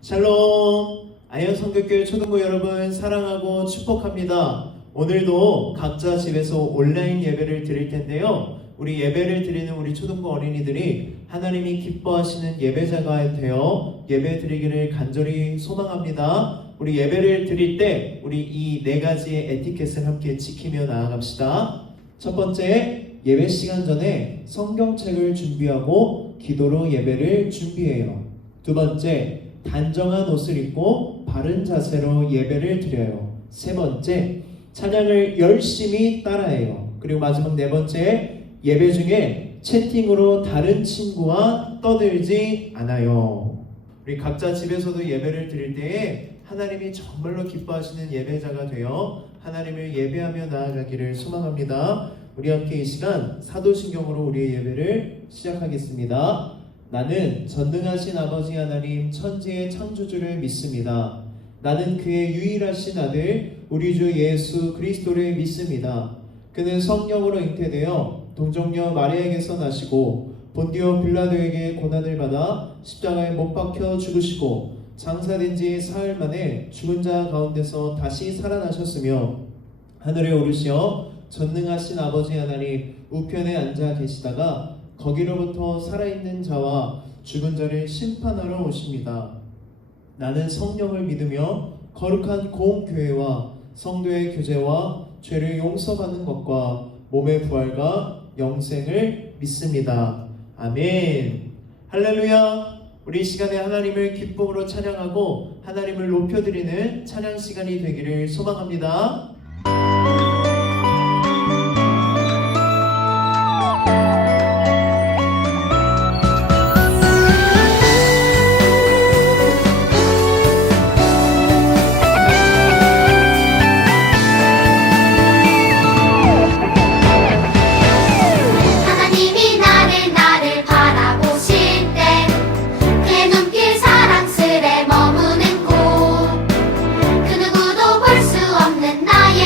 샬롬! 아현성교교회 초등부 여러분 사랑하고 축복합니다. 오늘도 각자 집에서 온라인 예배를 드릴 텐데요. 우리 예배를 드리는 우리 초등부 어린이들이 하나님이 기뻐하시는 예배자가 되어 예배 드리기를 간절히 소망합니다. 우리 예배를 드릴 때 우리 이 네 가지의 에티켓을 함께 지키며 나아갑시다. 첫 번째, 예배 시간 전에 성경책을 준비하고 기도로 예배를 준비해요. 두 번째, 단정한 옷을 입고 바른 자세로 예배를 드려요. 세 번째, 찬양을 열심히 따라해요. 그리고 마지막 네 번째, 예배 중에 채팅으로 다른 친구와 떠들지 않아요. 우리 각자 집에서도 예배를 드릴 때에 하나님이 정말로 기뻐하시는 예배자가 되어 하나님을 예배하며 나아가기를 소망합니다. 우리 함께 이 시간 사도신경으로 우리의 예배를 시작하겠습니다. 나는 전능하신 아버지 하나님 천지의 창조주를 믿습니다. 나는 그의 유일하신 아들 우리 주 예수 그리스도를 믿습니다. 그는 성령으로 잉태되어 동정녀 마리아에게서 나시고 본디오 빌라도에게 고난을 받아 십자가에 못 박혀 죽으시고 장사된 지 사흘 만에 죽은 자 가운데서 다시 살아나셨으며 하늘에 오르시어 전능하신 아버지 하나님 우편에 앉아 계시다가 거기로부터 살아있는 자와 죽은 자를 심판하러 오십니다. 나는 성령을 믿으며 거룩한 공교회와 성도의 교제와 죄를 용서받는 것과 몸의 부활과 영생을 믿습니다. 아멘. 할렐루야. 우리 이 시간에 하나님을 기쁨으로 찬양하고 하나님을 높여드리는 찬양 시간이 되기를 소망합니다. 그 누구도 볼 수 없는 나의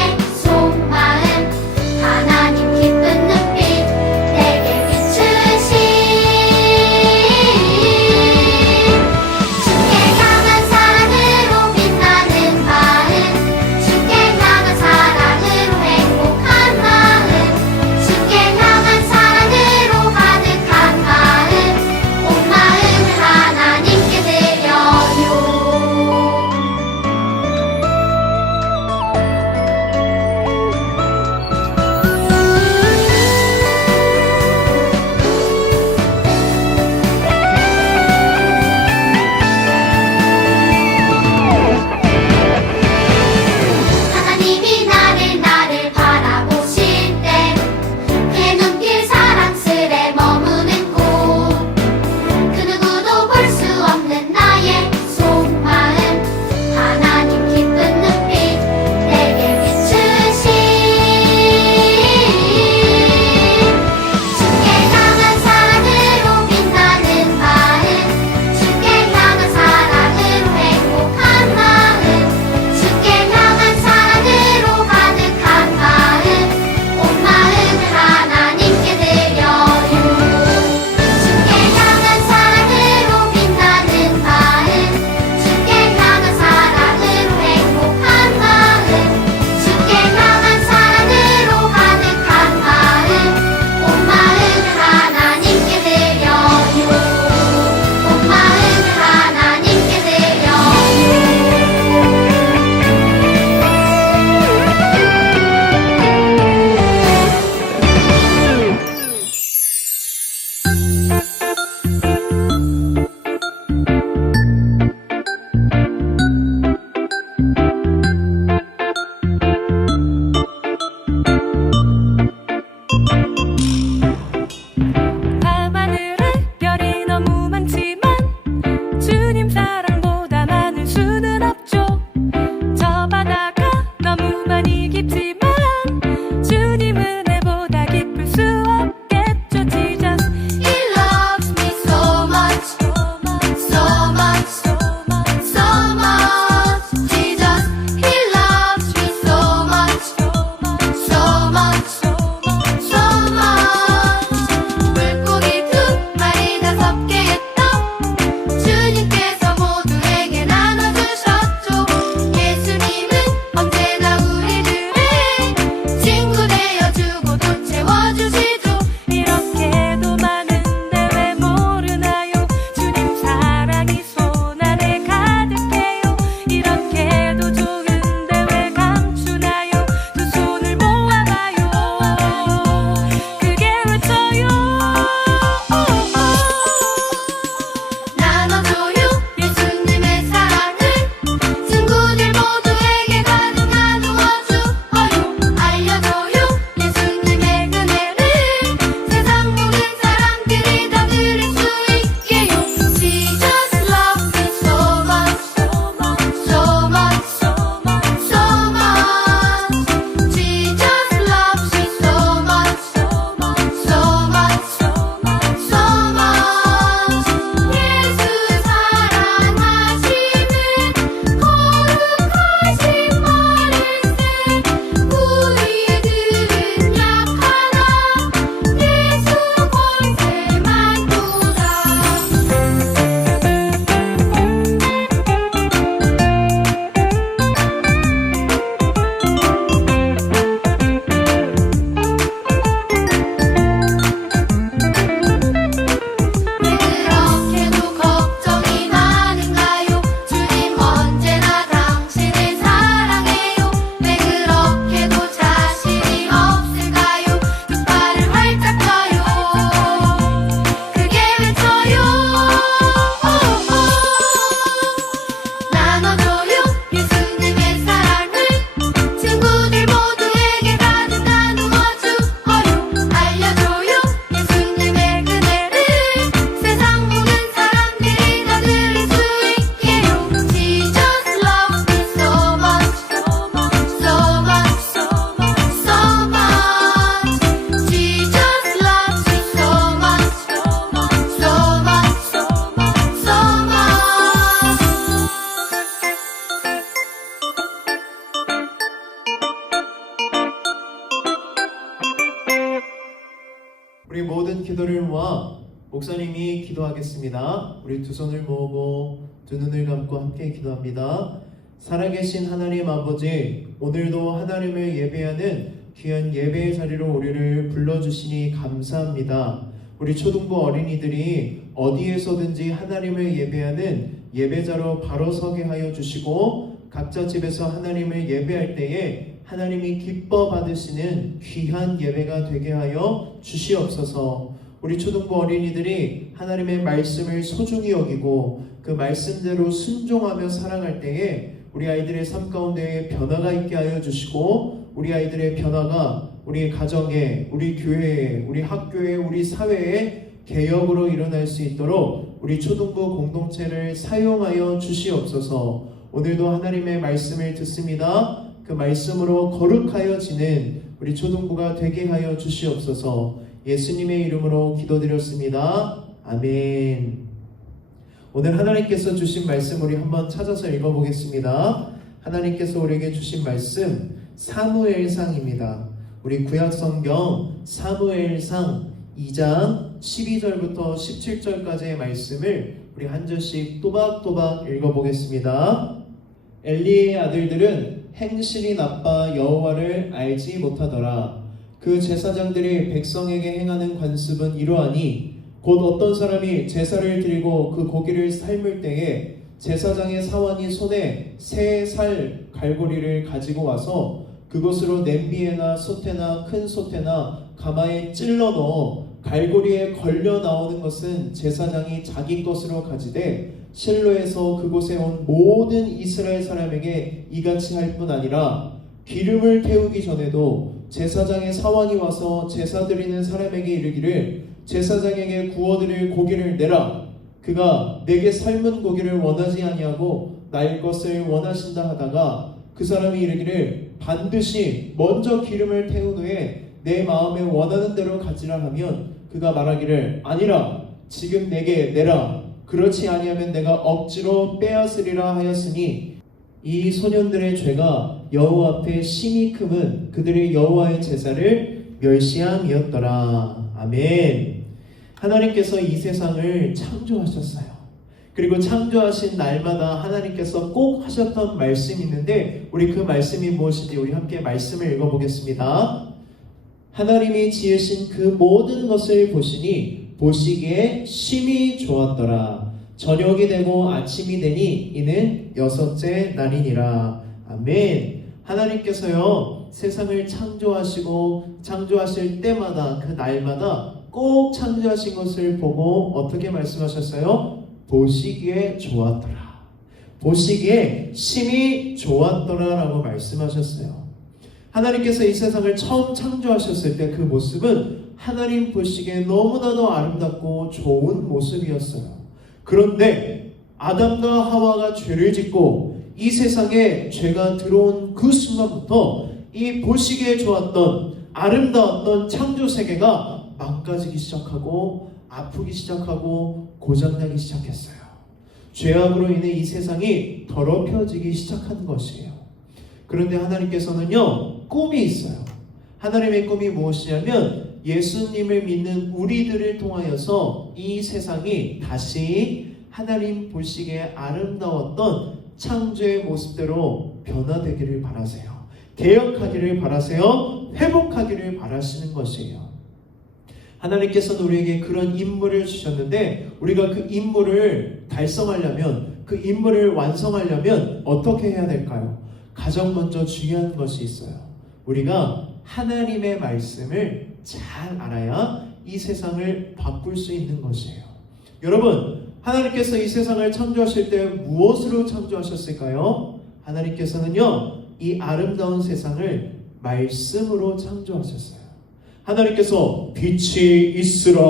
목사님이 기도하겠습니다. 우리 두 손을 모으고 두 눈을 감고 함께 기도합니다. 살아계신 하나님 아버지, 오늘도 하나님을 예배하는 귀한 예배의 자리로 우리를 불러주시니 감사합니다. 우리 초등부 어린이들이 어디에서든지 하나님을 예배하는 예배자로 바로 서게 하여 주시고, 각자 집에서 하나님을 예배할 때에 하나님이 기뻐 받으시는 귀한 예배가 되게 하여 주시옵소서. 우리 초등부 어린이들이 하나님의 말씀을 소중히 여기고 그 말씀대로 순종하며 살아갈 때에 우리 아이들의 삶 가운데 변화가 있게 하여 주시고, 우리 아이들의 변화가 우리 가정에, 우리 교회에, 우리 학교에, 우리 사회에 개혁으로 일어날 수 있도록 우리 초등부 공동체를 사용하여 주시옵소서. 오늘도 하나님의 말씀을 듣습니다. 그 말씀으로 거룩하여 지는 우리 초등부가 되게 하여 주시옵소서. 예수님의 이름으로 기도드렸습니다. 아멘. 오늘 하나님께서 주신 말씀 우리 한번 찾아서 읽어보겠습니다. 하나님께서 우리에게 주신 말씀 사무엘상입니다. 우리 구약성경 사무엘상 2장 12절부터 17절까지의 말씀을 우리 한 절씩 또박또박 읽어보겠습니다. 엘리의 아들들은 행실이 나빠 여호와를 알지 못하더라. 그 제사장들이 백성에게 행하는 관습은 이러하니, 곧 어떤 사람이 제사를 드리고 그 고기를 삶을 때에 제사장의 사환이 손에 세 살 갈고리를 가지고 와서 그것으로 냄비에나 솥에나 큰 솥에나 가마에 찔러 넣어 갈고리에 걸려 나오는 것은 제사장이 자기 것으로 가지되, 실로에서 그곳에 온 모든 이스라엘 사람에게 이같이 할 뿐 아니라 기름을 태우기 전에도 제사장의 사환이 와서 제사 드리는 사람에게 이르기를, 제사장에게 구워드릴 고기를 내라. 그가 내게 삶은 고기를 원하지 아니하고 날 것을 원하신다 하다가 그 사람이 이르기를, 반드시 먼저 기름을 태운 후에 내 마음에 원하는 대로 가지라 하면, 그가 말하기를, 아니라 지금 내게 내라. 그렇지 아니하면 내가 억지로 빼앗으리라 하였으니, 이 소년들의 죄가 여호와 앞에 심히 크면 그들의 여호와의 제사를 멸시함이었더라. 아멘. 하나님께서 이 세상을 창조하셨어요. 그리고 창조하신 날마다 하나님께서 꼭 하셨던 말씀이 있는데, 우리 그 말씀이 무엇인지 우리 함께 말씀을 읽어보겠습니다. 하나님이 지으신 그 모든 것을 보시니 보시기에 심히 좋았더라. 저녁이 되고 아침이 되니 이는 여섯째 날이니라. 아멘. 하나님께서요, 세상을 창조하시고 창조하실 때마다 그 날마다 꼭 창조하신 것을 보고 어떻게 말씀하셨어요? 보시기에 좋았더라. 보시기에 심히 좋았더라 라고 말씀하셨어요. 하나님께서 이 세상을 처음 창조하셨을 때 그 모습은 하나님 보시기에 너무나도 아름답고 좋은 모습이었어요. 그런데 아담과 하와가 죄를 짓고 이 세상에 죄가 들어온 그 순간부터 이 보시기에 좋았던 아름다웠던 창조 세계가 망가지기 시작하고 아프기 시작하고 고장나기 시작했어요. 죄악으로 인해 이 세상이 더럽혀지기 시작한 것이에요. 그런데 하나님께서는요, 꿈이 있어요. 하나님의 꿈이 무엇이냐면, 예수님을 믿는 우리들을 통하여서 이 세상이 다시 하나님 보시기에 아름다웠던 창조의 모습대로 변화되기를 바라세요. 개혁하기를 바라세요. 회복하기를 바라시는 것이에요. 하나님께서는 우리에게 그런 임무를 주셨는데, 우리가 그 임무를 달성하려면, 그 임무를 완성하려면 어떻게 해야 될까요? 가장 먼저 중요한 것이 있어요. 우리가 하나님의 말씀을 잘 알아야 이 세상을 바꿀 수 있는 것이에요. 여러분, 하나님께서 이 세상을 창조하실 때 무엇으로 창조하셨을까요? 하나님께서는요, 이 아름다운 세상을 말씀으로 창조하셨어요. 하나님께서 빛이 있으라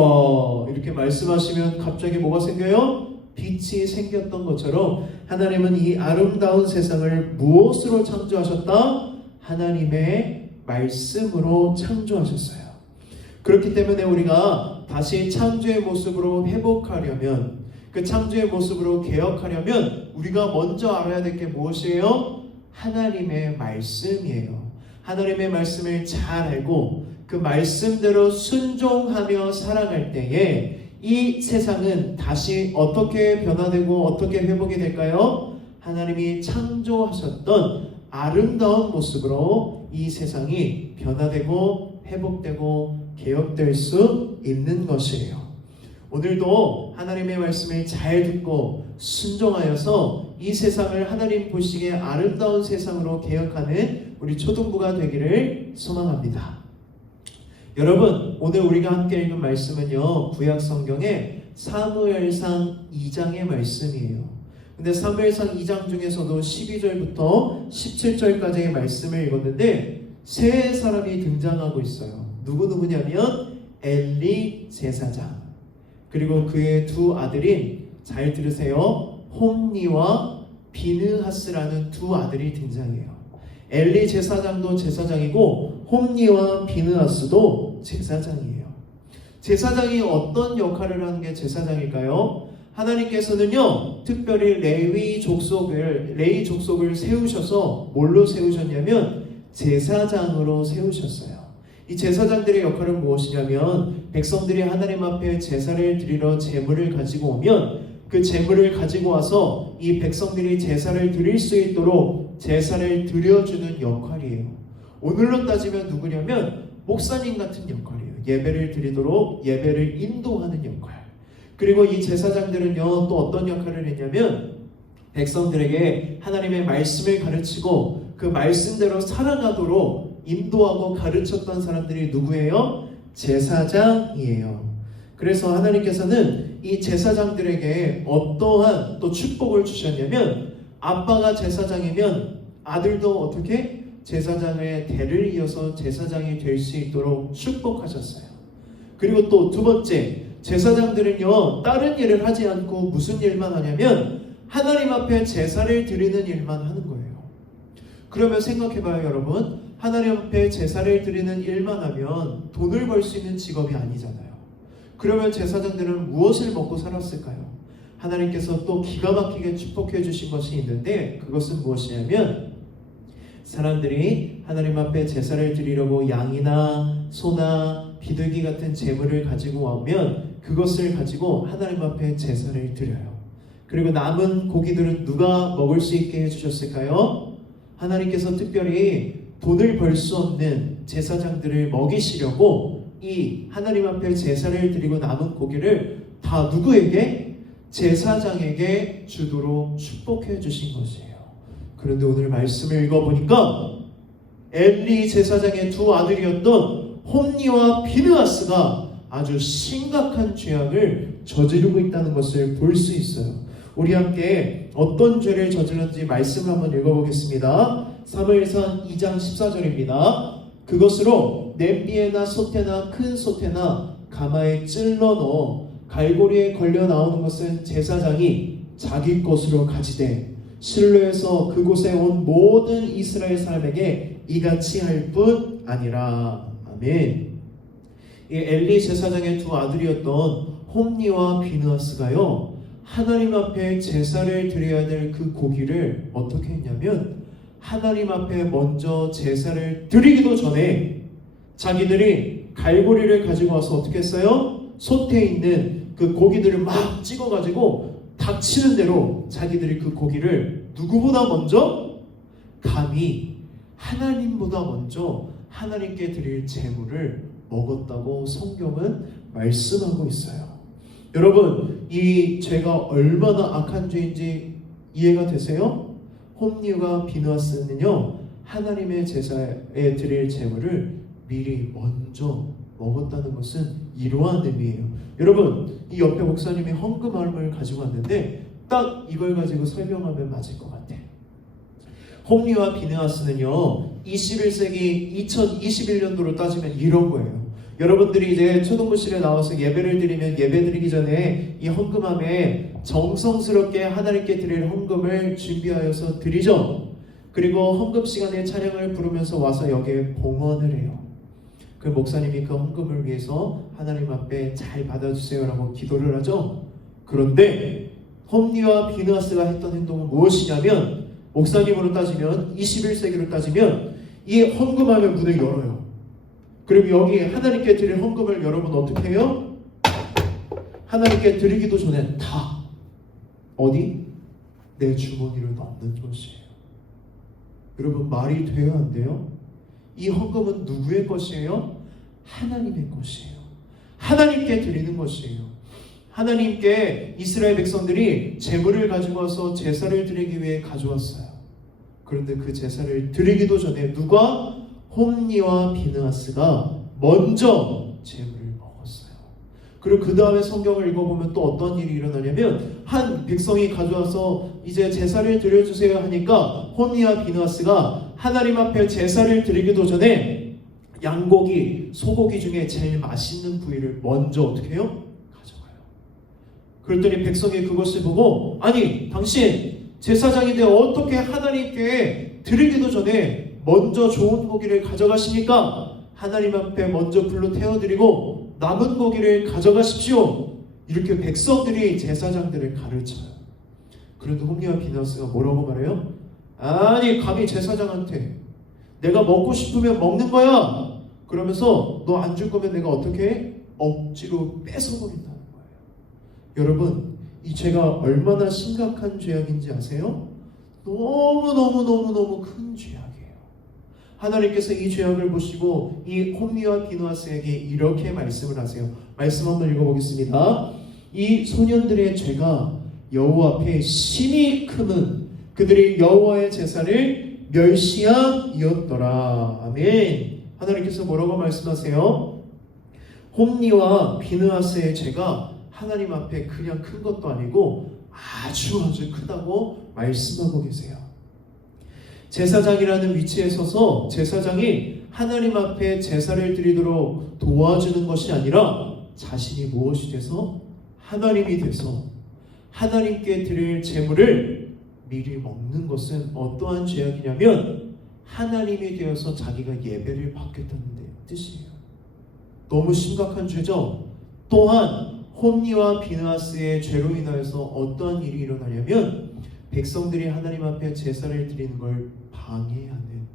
이렇게 말씀하시면 갑자기 뭐가 생겨요? 빛이 생겼던 것처럼 하나님은 이 아름다운 세상을 무엇으로 창조하셨다? 하나님의 말씀으로 창조하셨어요. 그렇기 때문에 우리가 다시 창조의 모습으로 회복하려면, 그 창조의 모습으로 개혁하려면 우리가 먼저 알아야 될 게 무엇이에요? 하나님의 말씀이에요. 하나님의 말씀을 잘 알고 그 말씀대로 순종하며 살아갈 때에 이 세상은 다시 어떻게 변화되고 어떻게 회복이 될까요? 하나님이 창조하셨던 아름다운 모습으로 이 세상이 변화되고 회복되고 개혁될 수 있는 것이에요. 오늘도 하나님의 말씀을 잘 듣고 순종하여서 이 세상을 하나님 보시기에 아름다운 세상으로 개혁하는 우리 초등부가 되기를 소망합니다. 여러분, 오늘 우리가 함께 읽은 말씀은요, 구약 성경의 사무엘상 2장의 말씀이에요. 근데 사무엘상 2장 중에서도 12절부터 17절까지의 말씀을 읽었는데 세 사람이 등장하고 있어요. 누구냐면 엘리 제사장, 그리고 그의 두 아들인, 잘 들으세요, 홈니와 비느하스라는 두 아들이 등장해요. 엘리 제사장도 제사장이고 홈니와 비느하스도 제사장이에요. 제사장이 어떤 역할을 하는 게 제사장일까요? 하나님께서는요, 특별히 레위 족속을 세우셔서 뭘로 세우셨냐면 제사장으로 세우셨어요. 이 제사장들의 역할은 무엇이냐면 백성들이 하나님 앞에 제사를 드리러 제물을 가지고 오면 그 제물을 가지고 와서 이 백성들이 제사를 드릴 수 있도록 제사를 드려주는 역할이에요. 오늘로 따지면 누구냐면 목사님 같은 역할이에요. 예배를 드리도록 예배를 인도하는 역할. 그리고 이 제사장들은요, 또 어떤 역할을 했냐면 백성들에게 하나님의 말씀을 가르치고 그 말씀대로 살아가도록 인도하고 가르쳤던 사람들이 누구예요? 제사장이에요. 그래서 하나님께서는 이 제사장들에게 어떠한 또 축복을 주셨냐면 아빠가 제사장이면 아들도 어떻게 제사장의 대를 이어서 제사장이 될 수 있도록 축복하셨어요. 그리고 또 두 번째, 제사장들은요, 다른 일을 하지 않고 무슨 일만 하냐면 하나님 앞에 제사를 드리는 일만 하는 거예요. 그러면 생각해봐요, 여러분. 하나님 앞에 제사를 드리는 일만 하면 돈을 벌 수 있는 직업이 아니잖아요. 그러면 제사장들은 무엇을 먹고 살았을까요? 하나님께서 또 기가 막히게 축복해 주신 것이 있는데 그것은 무엇이냐면 사람들이 하나님 앞에 제사를 드리려고 양이나 소나 비둘기 같은 제물을 가지고 오면 그것을 가지고 하나님 앞에 제사를 드려요. 그리고 남은 고기들은 누가 먹을 수 있게 해주셨을까요? 하나님께서 특별히 돈을 벌 수 없는 제사장들을 먹이시려고 이 하나님 앞에 제사를 드리고 남은 고기를 다 누구에게? 제사장에게 주도록 축복해 주신 것이에요. 그런데 오늘 말씀을 읽어보니까 엘리 제사장의 두 아들이었던 홈니와 비느하스가 아주 심각한 죄악을 저지르고 있다는 것을 볼 수 있어요. 우리 함께 어떤 죄를 저질렀는지 말씀을 한번 읽어보겠습니다. 사무엘상 2장 14절입니다. 그것으로 냄비에나 솥에나 큰 솥에나 가마에 찔러 넣어 갈고리에 걸려 나오는 것은 제사장이 자기 것으로 가지되 실로에서 그곳에 온 모든 이스라엘 사람에게 이같이 할 뿐 아니라. 아멘. 이 엘리 제사장의 두 아들이었던 홈니와 비느하스가요, 하나님 앞에 제사를 드려야 될 그 고기를 어떻게 했냐면 하나님 앞에 먼저 제사를 드리기도 전에 자기들이 갈고리를 가지고 와서 어떻게 했어요? 솥에 있는 그 고기들을 막 찍어가지고 닥치는 대로 자기들이 그 고기를 누구보다 먼저, 감히 하나님보다 먼저 하나님께 드릴 제물을 먹었다고 성경은 말씀하고 있어요. 여러분, 이 죄가 얼마나 악한 죄인지 이해가 되세요? 홈니와 비느하스는요, 하나님의 제사에 드릴 제물을 미리 먼저 먹었다는 것은 이러한 의미예요. 여러분, 이 옆에 목사님이 헌금함을 가지고 왔는데 딱 이걸 가지고 설명하면 맞을 것 같아요. 홈니와 비느하스는요, 21세기 2021년도로 따지면 이런 거예요. 여러분들이 이제 초등부실에 나와서 예배를 드리면 예배 드리기 전에 이 헌금함에 정성스럽게 하나님께 드릴 헌금을 준비하여서 드리죠. 그리고 헌금 시간에 찬양을 부르면서 와서 여기에 봉헌을 해요. 그 목사님이 그 헌금을 위해서 하나님 앞에 잘 받아주세요라고 기도를 하죠. 그런데 홈니와 비느하스가 했던 행동은 무엇이냐면, 목사님으로 따지면 21세기로 따지면 이 헌금함의 문을 열어요. 그리고 여기 하나님께 드릴 헌금을 여러분 어떻게 해요? 하나님께 드리기도 전에 다 어디? 내 주머니로 넣는 것이에요. 여러분, 말이 돼요, 안 돼요? 이 헌금은 누구의 것이에요? 하나님의 것이에요. 하나님께 드리는 것이에요. 하나님께 이스라엘 백성들이 제물을 가지고 와서 제사를 드리기 위해 가져왔어요. 그런데 그 제사를 드리기도 전에 누가? 홈니와 비느하스가 먼저 제물을 먹었어요. 그리고 그 다음에 성경을 읽어보면 또 어떤 일이 일어나냐면, 한 백성이 가져와서 이제 제사를 드려주세요 하니까 홈니와 비느하스가 하나님 앞에 제사를 드리기도 전에 양고기, 소고기 중에 제일 맛있는 부위를 먼저 어떻게 해요? 가져가요. 그랬더니 백성이 그것을 보고, 아니 당신 제사장인데 어떻게 하나님께 드리기도 전에 먼저 좋은 고기를 가져가십니까? 하나님 앞에 먼저 불로 태워드리고 남은 고기를 가져가십시오. 이렇게 백성들이 제사장들을 가르쳐요. 그런데 홈리와 비느하스가 뭐라고 말해요? 아니 감히 제사장한테 내가 먹고 싶으면 먹는 거야. 그러면서 너 안 줄 거면 내가 어떻게 해? 억지로 뺏어버린다는 거예요. 여러분, 이 죄가 얼마나 심각한 죄악인지 아세요? 너무 큰 죄악이에요. 하나님께서 이 죄악을 보시고 이 홈리와 비느하스에게 이렇게 말씀을 하세요. 말씀 한번 읽어보겠습니다. 이 소년들의 죄가 여호와 앞에 심히 크면 그들이 여호와의 제사를 멸시함이었더라. 아멘. 하나님께서 뭐라고 말씀하세요? 홈리와 비느하스의 죄가 하나님 앞에 그냥 큰 것도 아니고 아주 크다고 말씀하고 계세요. 제사장이라는 위치에 서서 제사장이 하나님 앞에 제사를 드리도록 도와주는 것이 아니라 자신이 무엇이 돼서? 하나님이 돼서 하나님께 드릴 제물을 미리 먹는 것은 어떠한 죄악이냐면 하나님이 되어서 자기가 예배를 받겠다는 뜻이에요. 너무 심각한 죄죠. 또한 홈리와 비느하스의 죄로 인하여서 어떠한 일이 일어나냐면 백성들이 하나님 앞에 제사를 드리는 걸 방해하는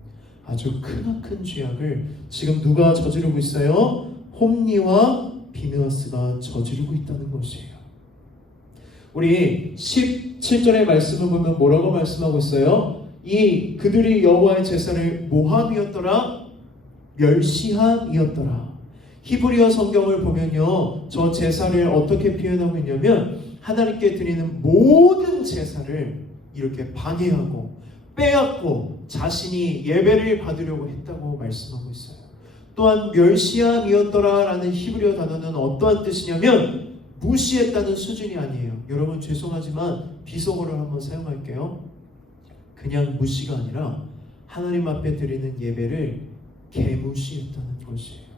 아주 크나큰 죄악을 지금 누가 저지르고 있어요? 홈리와 비느하스가 저지르고 있다는 것이에요. 우리 17절의 말씀을 보면 뭐라고 말씀하고 있어요? 이 그들이 여호와의 제사를 모함이었더라, 멸시함이었더라. 히브리어 성경을 보면요, 저 제사를 어떻게 표현하고 있냐면 하나님께 드리는 모든 제사를 이렇게 방해하고 빼앗고 자신이 예배를 받으려고 했다고 말씀하고 있어요. 또한 멸시함이었더라 라는 히브리어 단어는 어떠한 뜻이냐면 무시했다는 수준이 아니에요. 여러분 죄송하지만 비속어를 한번 사용할게요. 그냥 무시가 아니라 하나님 앞에 드리는 예배를 개무시했다는 것이에요.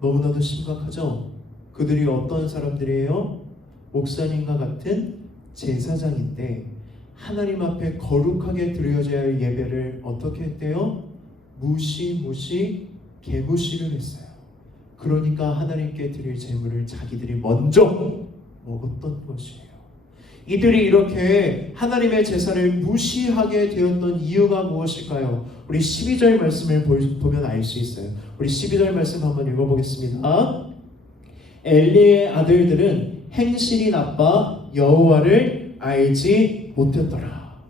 너무나도 심각하죠? 그들이 어떤 사람들이에요? 목사님과 같은 제사장인데 하나님 앞에 거룩하게 드려져야 할 예배를 어떻게 했대요? 개무시를 했어요. 그러니까 하나님께 드릴 제물을 자기들이 먼저 먹었던 것이에요. 이들이 이렇게 하나님의 제사를 무시하게 되었던 이유가 무엇일까요? 우리 12절 말씀을 보면 알 수 있어요. 우리 12절 말씀 한번 읽어보겠습니다. 엘리의 아들들은 행실이 나빠 여호와를 알지 못했더라.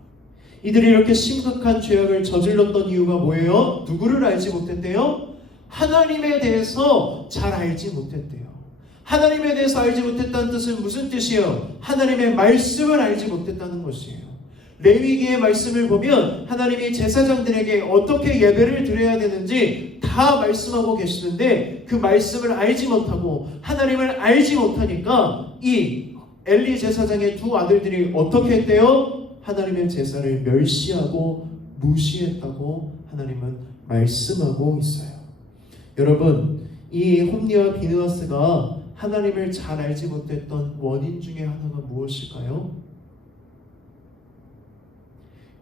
이들이 이렇게 심각한 죄악을 저질렀던 이유가 뭐예요? 누구를 알지 못했대요? 하나님에 대해서 잘 알지 못했대요. 하나님에 대해서 알지 못했다는 뜻은 무슨 뜻이에요? 하나님의 말씀을 알지 못했다는 것이에요. 레위기의 말씀을 보면 하나님이 제사장들에게 어떻게 예배를 드려야 되는지 다 말씀하고 계시는데 그 말씀을 알지 못하고 하나님을 알지 못하니까 이 엘리 제사장의 두 아들들이 어떻게 했대요? 하나님의 제사를 멸시하고 무시했다고 하나님은 말씀하고 있어요. 여러분, 이 홈리와 비느하스가 하나님을 잘 알지 못했던 원인 중에 하나가 무엇일까요?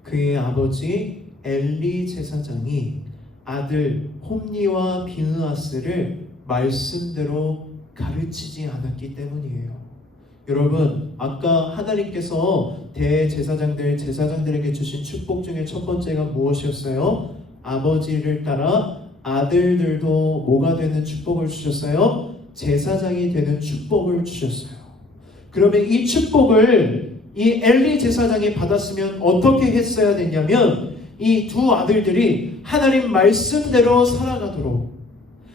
그의 아버지 엘리 제사장이 아들 홈리와 비느하스를 말씀대로 가르치지 않았기 때문이에요. 여러분, 아까 하나님께서 제사장들에게 주신 축복 중에 첫 번째가 무엇이었어요? 아버지를 따라 아들들도 뭐가 되는 축복을 주셨어요? 제사장이 되는 축복을 주셨어요. 그러면 이 축복을 이 엘리 제사장이 받았으면 어떻게 했어야 됐냐면 이 두 아들들이 하나님 말씀대로 살아가도록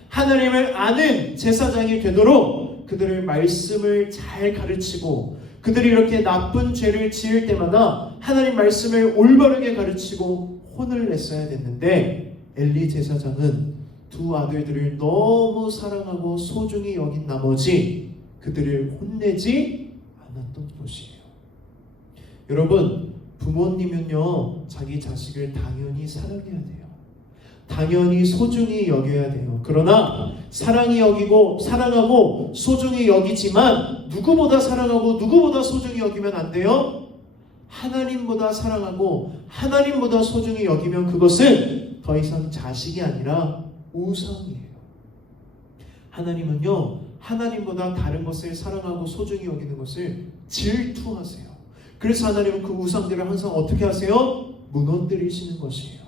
하나님을 아는 제사장이 되도록 그들을 말씀을 잘 가르치고 그들이 이렇게 나쁜 죄를 지을 때마다 하나님 말씀을 올바르게 가르치고 혼을 냈어야 됐는데 엘리 제사장은 두 아들들을 너무 사랑하고 소중히 여긴 나머지 그들을 혼내지 않았던 것이에요. 여러분, 부모님은요 자기 자식을 당연히 사랑해야 돼요. 당연히 소중히 여겨야 돼요. 그러나 사랑하고 소중히 여기지만 누구보다 사랑하고 누구보다 소중히 여기면 안 돼요. 하나님보다 사랑하고 하나님보다 소중히 여기면 그것은 더 이상 자식이 아니라 우상이에요. 하나님은요 하나님보다 다른 것을 사랑하고 소중히 여기는 것을 질투하세요. 그래서 하나님은 그 우상들을 항상 어떻게 하세요? 무너뜨리시는 것이에요.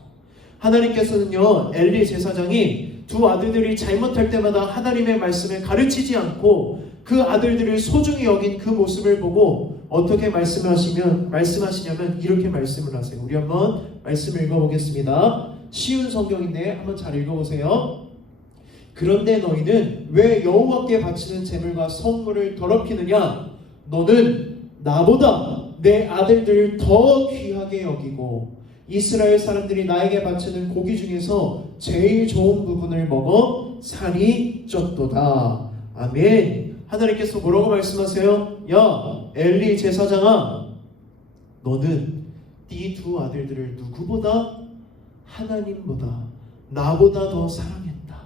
하나님께서는요 엘리 제사장이 두 아들들이 잘못할 때마다 하나님의 말씀을 가르치지 않고 그 아들들을 소중히 여긴 그 모습을 보고 어떻게 말씀하시냐면 이렇게 말씀을 하세요. 우리 한번 말씀을 읽어보겠습니다. 쉬운 성경인데 한번 잘 읽어보세요. 그런데 너희는 왜 여호와께 바치는 제물과 성물을 더럽히느냐? 너는 나보다 내 아들들을 더 귀하게 여기고 이스라엘 사람들이 나에게 바치는 고기 중에서 제일 좋은 부분을 먹어 살이 쪘도다. 아멘. 하나님께서 뭐라고 말씀하세요? 야 엘리 제사장아, 너는 네 두 아들들을 누구보다 하나님보다 나보다 더 사랑했다.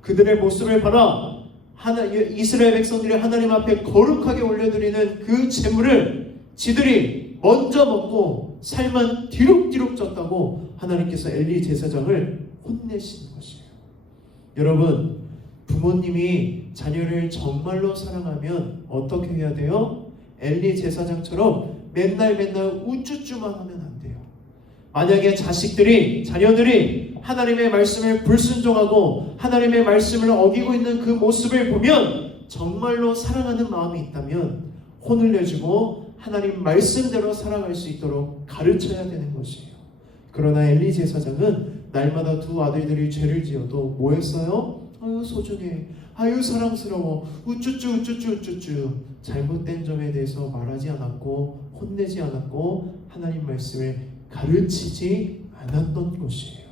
그들의 모습을 봐라. 이스라엘 백성들이 하나님 앞에 거룩하게 올려드리는 그 제물을 지들이 먼저 먹고 살만 뒤룩뒤룩 쪘다고 하나님께서 엘리 제사장을 혼내시는 것이에요. 여러분, 부모님이 자녀를 정말로 사랑하면 어떻게 해야 돼요? 엘리 제사장처럼 맨날 우쭈쭈만 하면 안 돼요. 만약에 자녀들이 하나님의 말씀을 불순종하고 하나님의 말씀을 어기고 있는 그 모습을 보면 정말로 사랑하는 마음이 있다면 혼을 내주고 하나님 말씀대로 살아갈 수 있도록 가르쳐야 되는 것이에요. 그러나 엘리 제사장은 날마다 두 아들들이 죄를 지어도 뭐 했어요? 아유 소중해, 아유 사랑스러워, 우쭈쭈 잘못된 점에 대해서 말하지 않았고 혼내지 않았고 하나님 말씀을 가르치지 않았던 것이에요.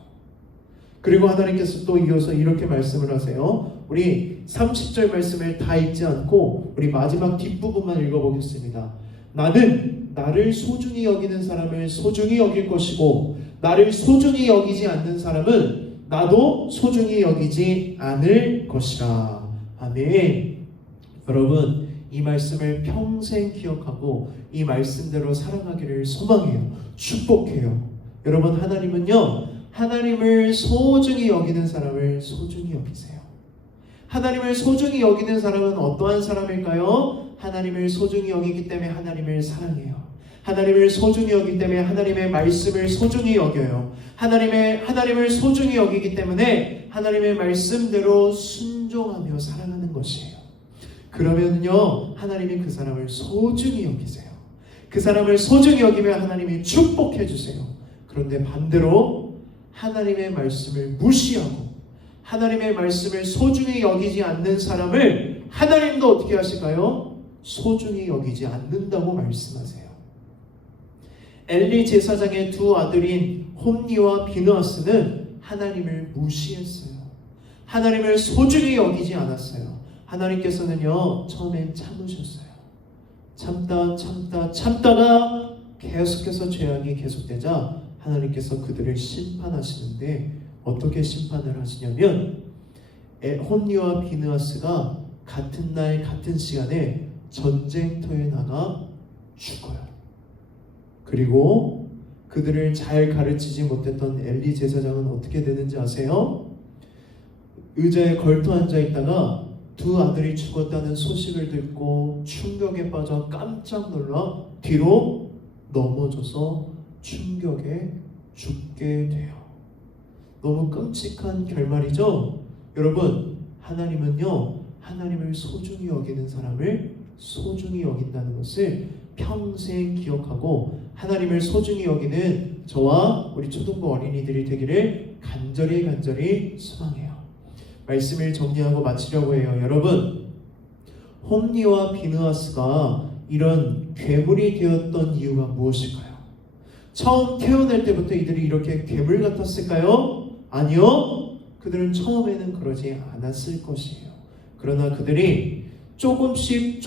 그리고 하나님께서 또 이어서 이렇게 말씀을 하세요. 우리 30절 말씀을 다 읽지 않고 우리 마지막 뒷부분만 읽어보겠습니다. 나는 나를 소중히 여기는 사람을 소중히 여길 것이고 나를 소중히 여기지 않는 사람은 나도 소중히 여기지 않을 것이라. 아멘. 여러분, 이 말씀을 평생 기억하고 이 말씀대로 살아가기를 소망해요. 축복해요. 여러분, 하나님은요 하나님을 소중히 여기는 사람을 소중히 여기세요. 하나님을 소중히 여기는 사람은 어떠한 사람일까요? 하나님을 소중히 여기기 때문에 하나님을 사랑해요. 하나님을 소중히 여기기 때문에 하나님의 말씀을 소중히 여겨요. 하나님을 소중히 여기기 때문에 하나님의 말씀대로 순종하며 살아가는 것이에요. 그러면요 하나님이 그 사람을 소중히 여기세요. 그 사람을 소중히 여기면 하나님이 축복해 주세요. 그런데 반대로 하나님의 말씀을 무시하고 하나님의 말씀을 소중히 여기지 않는 사람을 하나님도 어떻게 하실까요? 소중히 여기지 않는다고 말씀하세요. 엘리 제사장의 두 아들인 홈니와 비느하스는 하나님을 무시했어요. 하나님을 소중히 여기지 않았어요. 하나님께서는요 처음엔 참으셨어요. 참다가 계속해서 죄악이 계속되자 하나님께서 그들을 심판하시는데 어떻게 심판을 하시냐면 홈니와 비느하스가 같은 날 같은 시간에 전쟁터에 나가 죽어요. 그리고 그들을 잘 가르치지 못했던 엘리 제사장은 어떻게 되는지 아세요? 의자에 걸터 앉아 있다가 두 아들이 죽었다는 소식을 듣고 충격에 빠져 깜짝 놀라 뒤로 넘어져서 충격에 죽게 돼요. 너무 끔찍한 결말이죠? 여러분, 하나님은요 하나님을 소중히 여기는 사람을 소중히 여긴다는 것을 평생 기억하고 하나님을 소중히 여기는 저와 우리 초등부 어린이들이 되기를 간절히 소망해요. 말씀을 정리하고 마치려고 해요. 여러분, 홈리와 비느하스가 이런 괴물이 되었던 이유가 무엇일까요? 처음 태어날 때부터 이들이 이렇게 괴물 같았을까요? 아니요. 그들은 처음에는 그러지 않았을 것이에요. 그러나 그들이 조금씩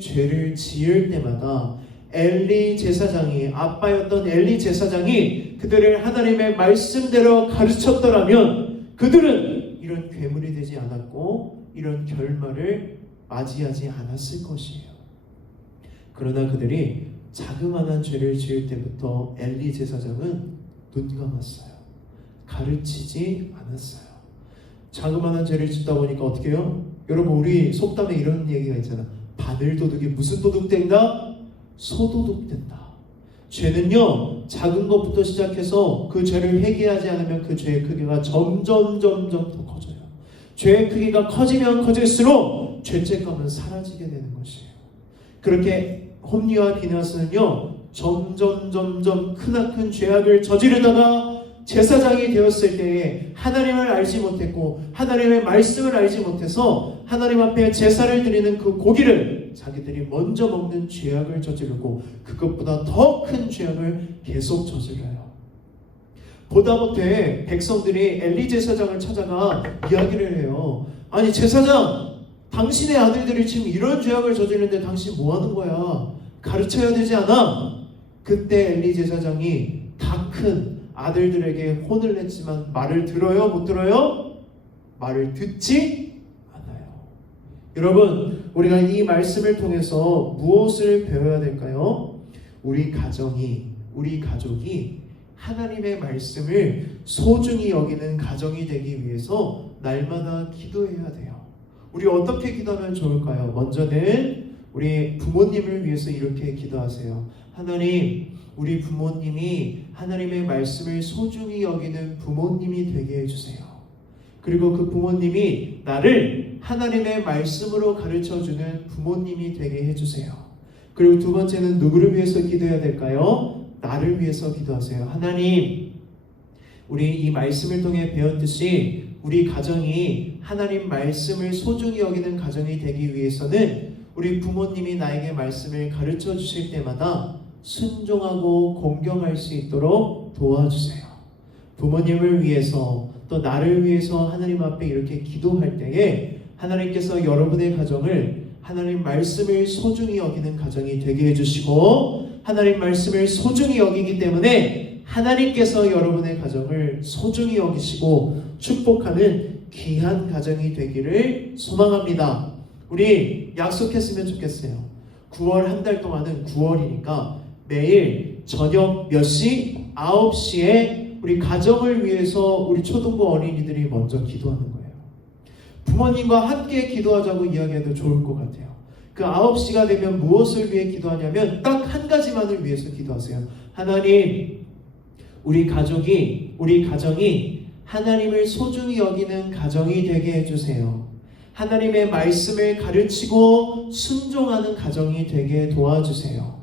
죄를 지을 때마다 엘리 제사장이, 아빠였던 엘리 제사장이 그들을 하나님의 말씀대로 가르쳤더라면 그들은 이런 괴물이 되지 않았고 이런 결말을 맞이하지 않았을 것이에요. 그러나 그들이 자그마한 죄를 지을 때부터 엘리 제사장은 눈 감았어요. 가르치지 않았어요. 자그마한 죄를 짓다 보니까 어떻게 해요? 여러분, 우리 속담에 이런 얘기가 있잖아. 바늘도둑이 무슨 도둑된다? 소도둑된다. 죄는요, 작은 것부터 시작해서 그 죄를 회개하지 않으면 그 죄의 크기가 점점 더 커져요. 죄의 크기가 커지면 커질수록 죄책감은 사라지게 되는 것이에요. 그렇게 홈리와 비느하스는요, 점점 크나큰 죄악을 저지르다가 제사장이 되었을 때에 하나님을 알지 못했고 하나님의 말씀을 알지 못해서 하나님 앞에 제사를 드리는 그 고기를 자기들이 먼저 먹는 죄악을 저지르고 그것보다 더 큰 죄악을 계속 저질러요. 보다 못해 백성들이 엘리 제사장을 찾아가 이야기를 해요. 아니 제사장, 당신의 아들들이 지금 이런 죄악을 저지르는데 당신 뭐 하는 거야? 가르쳐야 되지 않아? 그때 엘리 제사장이 다 큰 아들들에게 혼을 냈지만 말을 들어요? 못 들어요? 말을 듣지 않아요. 여러분, 우리가 이 말씀을 통해서 무엇을 배워야 될까요? 우리 가정이, 우리 가족이 하나님의 말씀을 소중히 여기는 가정이 되기 위해서 날마다 기도해야 돼요. 우리 어떻게 기도하면 좋을까요? 먼저는 우리 부모님을 위해서 이렇게 기도하세요. 하나님, 우리 부모님이 하나님의 말씀을 소중히 여기는 부모님이 되게 해주세요. 그리고 그 부모님이 나를 하나님의 말씀으로 가르쳐주는 부모님이 되게 해주세요. 그리고 두 번째는 누구를 위해서 기도해야 될까요? 나를 위해서 기도하세요. 하나님, 우리 이 말씀을 통해 배웠듯이 우리 가정이 하나님 말씀을 소중히 여기는 가정이 되기 위해서는 우리 부모님이 나에게 말씀을 가르쳐 주실 때마다 순종하고 공경할 수 있도록 도와주세요. 부모님을 위해서 또 나를 위해서 하나님 앞에 이렇게 기도할 때에 하나님께서 여러분의 가정을 하나님 말씀을 소중히 여기는 가정이 되게 해주시고 하나님 말씀을 소중히 여기기 때문에 하나님께서 여러분의 가정을 소중히 여기시고 축복하는 귀한 가정이 되기를 소망합니다. 우리 약속했으면 좋겠어요. 9월 한 달 동안은 9월이니까 매일 저녁 몇 시? 9시에 우리 가정을 위해서 우리 초등부 어린이들이 먼저 기도하는 거예요. 부모님과 함께 기도하자고 이야기해도 좋을 것 같아요. 그 9시가 되면 무엇을 위해 기도하냐면 딱 한 가지만을 위해서 기도하세요. 하나님, 우리 가정이 하나님을 소중히 여기는 가정이 되게 해주세요. 하나님의 말씀을 가르치고 순종하는 가정이 되게 도와주세요.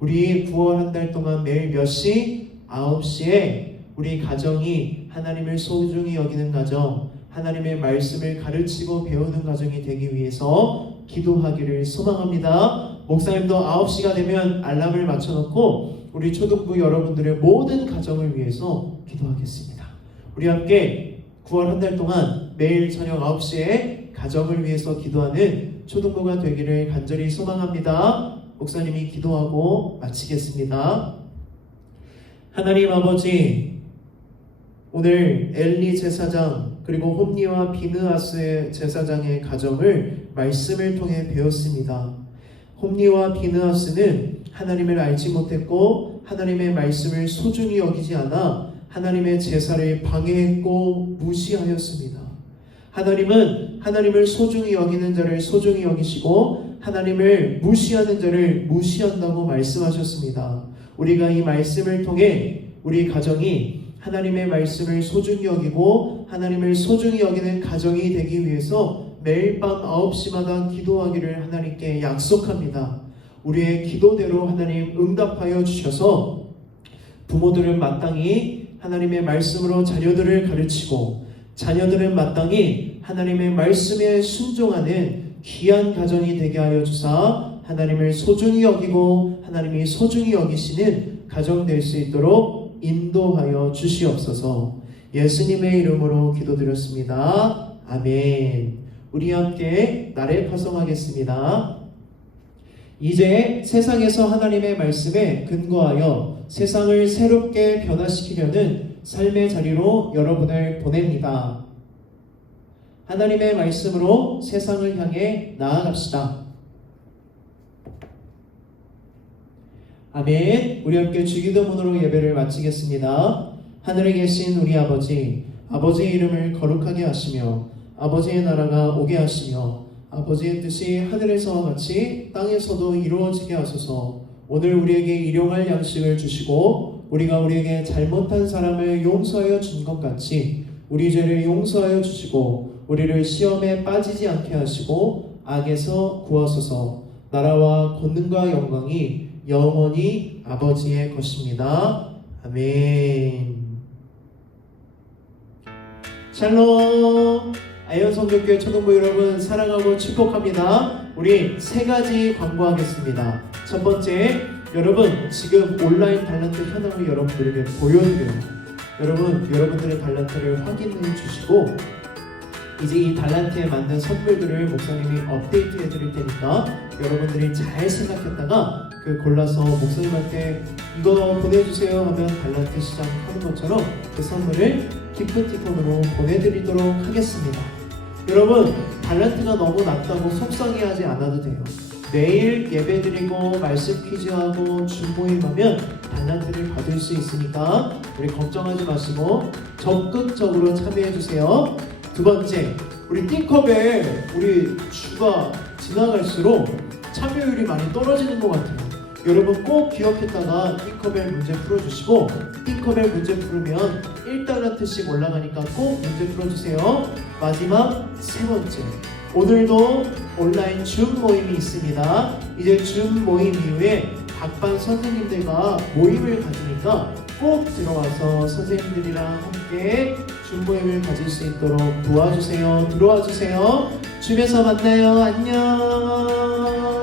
우리 9월 한 달 동안 매일 몇 시? 9시에 우리 가정이 하나님을 소중히 여기는 가정, 하나님의 말씀을 가르치고 배우는 가정이 되기 위해서 기도하기를 소망합니다. 목사님도 9시가 되면 알람을 맞춰놓고 우리 초등부 여러분들의 모든 가정을 위해서 기도하겠습니다. 우리 함께 9월 한 달 동안 매일 저녁 9시에 가정을 위해서 기도하는 초등부가 되기를 간절히 소망합니다. 목사님이 기도하고 마치겠습니다. 하나님 아버지, 오늘 엘리 제사장 그리고 홈리와 비느하스 제사장의 가정을 말씀을 통해 배웠습니다. 홈리와 비느하스는 하나님을 알지 못했고 하나님의 말씀을 소중히 여기지 않아 하나님의 제사를 방해했고 무시하였습니다. 하나님은 하나님을 소중히 여기는 자를 소중히 여기시고 하나님을 무시하는 자를 무시한다고 말씀하셨습니다. 우리가 이 말씀을 통해 우리 가정이 하나님의 말씀을 소중히 여기고 하나님을 소중히 여기는 가정이 되기 위해서 매일 밤 9시마다 기도하기를 하나님께 약속합니다. 우리의 기도대로 하나님 응답하여 주셔서 부모들은 마땅히 하나님의 말씀으로 자녀들을 가르치고 자녀들은 마땅히 하나님의 말씀에 순종하는 귀한 가정이 되게 하여 주사 하나님을 소중히 여기고 하나님이 소중히 여기시는 가정 될 수 있도록 인도하여 주시옵소서. 예수님의 이름으로 기도드렸습니다. 아멘. 우리 함께 나를 파송하겠습니다. 이제 세상에서 하나님의 말씀에 근거하여 세상을 새롭게 변화시키려는 삶의 자리로 여러분을 보냅니다. 하나님의 말씀으로 세상을 향해 나아갑시다. 아멘. 우리 함께 주기도문으로 예배를 마치겠습니다. 하늘에 계신 우리 아버지, 아버지의 이름을 거룩하게 하시며 아버지의 나라가 오게 하시며 아버지의 뜻이 하늘에서와 같이 땅에서도 이루어지게 하소서. 오늘 우리에게 일용할 양식을 주시고 우리가 우리에게 잘못한 사람을 용서하여 준 것 같이 우리 죄를 용서하여 주시고 우리를 시험에 빠지지 않게 하시고 악에서 구하소서. 나라와 권능과 영광이 영원히 아버지의 것입니다. 아멘. 샬롬. 아현성교회 초등부 여러분 사랑하고 축복합니다. 우리 세 가지 광고하겠습니다. 첫 번째, 여러분 지금 온라인 달란트 현황을 여러분들에게 보여드려요. 여러분들의 달란트를 확인해 주시고 이제 이 달란트에 맞는 선물들을 목사님이 업데이트해 드릴 테니까 여러분들이 잘 생각했다가 골라서 목사님한테 이거 보내주세요 하면 달란트 시작하는 것처럼 그 선물을 기프티콘으로 보내드리도록 하겠습니다. 여러분 달란트가 너무 낮다고 속상해하지 않아도 돼요. 매일 예배드리고 말씀 퀴즈하고 줌모임하면 달란트를 받을 수 있으니까 우리 걱정하지 마시고 적극적으로 참여해주세요. 두 번째, 우리 띵커벨 우리 주가 지나갈수록 참여율이 많이 떨어지는 것 같아요. 여러분 꼭 기억했다가 띵커벨 문제 풀어주시고 띵커벨 문제 풀으면 1달란트씩 올라가니까 꼭 문제 풀어주세요. 마지막 세 번째, 오늘도 온라인 줌 모임이 있습니다. 이제 줌 모임 이후에 각 반 선생님들과 모임을 가지니까 꼭 들어와서 선생님들이랑 함께 줌 모임을 가질 수 있도록 도와주세요. 들어와 주세요. 줌에서 만나요. 안녕.